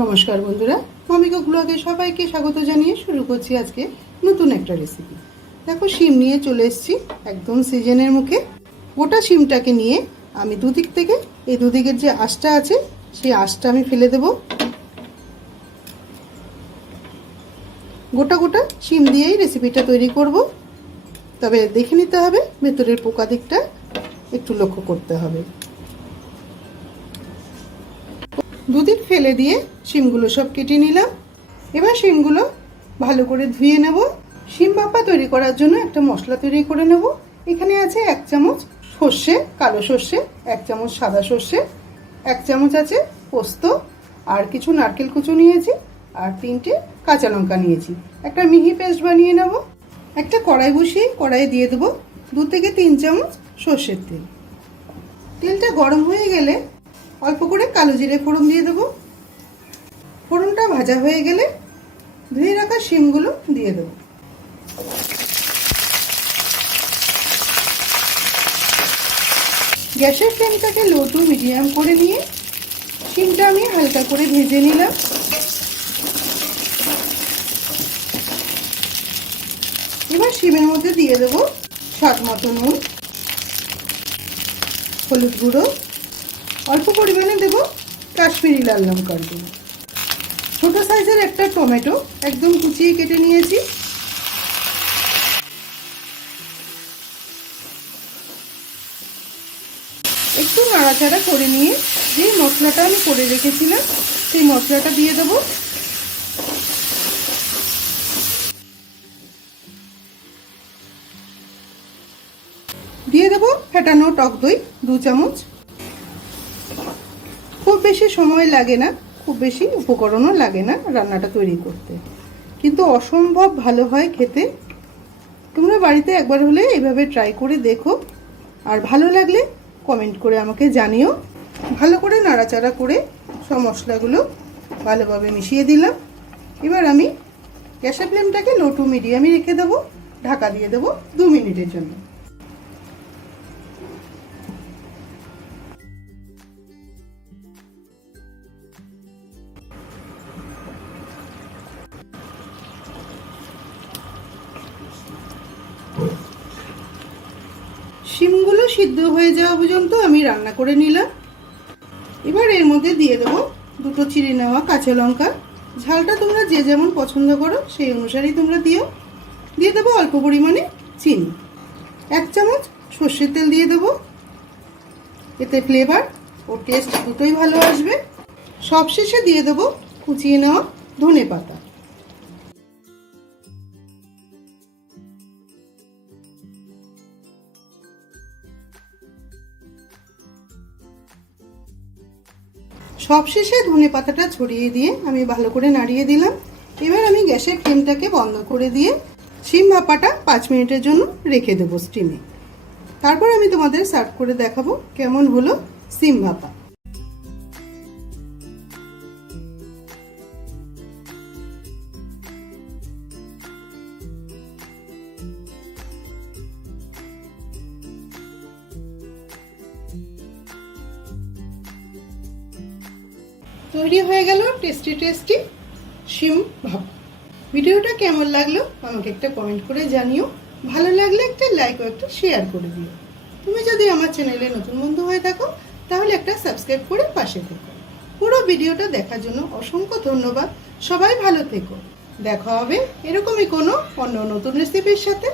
নমস্কার বন্ধুরা মমিকা ব্লগে সবাইকে স্বাগত জানিয়ে শুরু করছি আজকে নতুন একটা রেসিপি দেখো, শিম নিয়ে চলে এসেছি একদম সিজনের মুখে। গোটা শিমটাকে নিয়ে আমি দুদিক থেকে, এই দুদিকের যে আঁশটা আছে, সেই আঁশটা আমি ফেলে দেব। গোটা গোটা শিম দিয়েই রেসিপিটা তৈরি করব। তবে দেখে নিতে হবে, ভেতরের পোকা দিকটা একটু লক্ষ্য করতে হবে। দুদিক ফেলে দিয়ে শিমগুলো সব কেটে নিলাম। এবার শিমগুলো ভালো করে ধুয়ে নেব। শিম ভাপা তৈরি করার জন্য একটা মশলা তৈরি করে নেব। এখানে আছে এক চামচ সর্ষে, কালো সর্ষে, এক চামচ সাদা সর্ষে, এক চামচ আছে পোস্ত, আর কিছু নারকেল কুচু নিয়েছি, আর তিনটে কাঁচা লঙ্কা নিয়েছি। একটা মিহি পেস্ট বানিয়ে নেব। একটা কড়াই বসিয়ে কড়াই দিয়ে দেবো দু থেকে তিন চামচ সর্ষের তেল। তেলটা গরম হয়ে গেলে অল্প করে কালো জিরে ফোড়ন দিয়ে দেবো। ফোড়নটা ভাজা হয়ে গেলে ধুয়ে রাখা শিমগুলো দিয়ে দেবো। গ্যাসের ফ্লেমটাকে লো টু মিডিয়াম করে নিয়ে শিমটা আমি হালকা করে ভেজে নিলাম। এবার শিমের মধ্যে দিয়ে দেবো স্বাদ মতো নুন, হলুদ গুঁড়ো অল্প পরিমাণে দেবো কাশ্মীরি লাল লঙ্কার গুঁড়ো। ছোটো সাইজের একটা টমেটো একদম কুচিয়ে কেটে নিয়েছি। একটু নাড়াচাড়া করে নিয়ে যে মশলাটা আমি করে রেখেছিলাম, সেই মশলাটা দিয়ে দেবো। দিয়ে দেবো ফেটানো টক দই দু চামচ। বেশি সময় লাগে না, খুব বেশি উপকরণও লাগে না রান্নাটা তৈরি করতে। কিন্তু অসম্ভব ভালো হয় খেতে। তোমরা বাড়িতে একবার হলে এইভাবে ট্রাই করে দেখো। আর ভালো লাগলে কমেন্ট করে আমাকে জানিও। ভালো করে নাড়াচাড়া করে সব মশলাগুলো ভালোভাবে মিশিয়ে দিলাম। এবার আমি গ্যাসের ফ্লেমটাকে লো টু মিডিয়ামে রেখে দেবো। ঢাকা দিয়ে দেবো দু মিনিটের জন্য। শিমগুলো সিদ্ধ হয়ে যাওয়া পর্যন্ত আমি রান্না করে নিলাম। এবার এর মধ্যে দিয়ে দেবো দুটো চিড়ে নেওয়া কাঁচা লঙ্কা। ঝালটা তোমরা যে যেমন পছন্দ করো, সেই অনুসারেই তোমরা দিও। দিয়ে দেবো অল্প পরিমাণে চিনি। এক চামচ সর্ষের তেল দিয়ে দেবো। এতে ফ্লেভার ও টেস্ট দুটোই ভালো আসবে। সবশেষে দিয়ে দেবো কুচিয়ে নেওয়া ধনে পাতা সবশেষে ধনে পাতাটা ছড়িয়ে দিয়ে আমি ভালো করে নাড়িয়ে দিলাম। এবার আমি গ্যাসের ফ্লেমটাকে বন্ধ করে দিয়ে শিম ভাপাটা পাঁচ মিনিটের জন্য রেখে দেবো স্টিমে তারপর আমি তোমাদের সার্ভ করে দেখাবো কেমন হলো সিম ভাপা। তৈরি হয়ে গেল টেস্টি টেস্টি শিম ভাব। ভিডিওটা কেমন লাগল আমাকে একটা কমেন্ট করে জানিও। ভালো লাগলে একটা লাইক ও একটা শেয়ার করে দিও। তুমি যদি আমার চ্যানেলে নতুন বন্ধু হয়ে থাকো, তাহলে একটা সাবস্ক্রাইব করে পাশে থেকো। পুরো ভিডিওটা দেখার জন্য অসংখ্য ধন্যবাদ। সবাই ভালো থেকো। দেখা হবে এরকমই কোনো অন্য নতুন রেসিপির সাথে।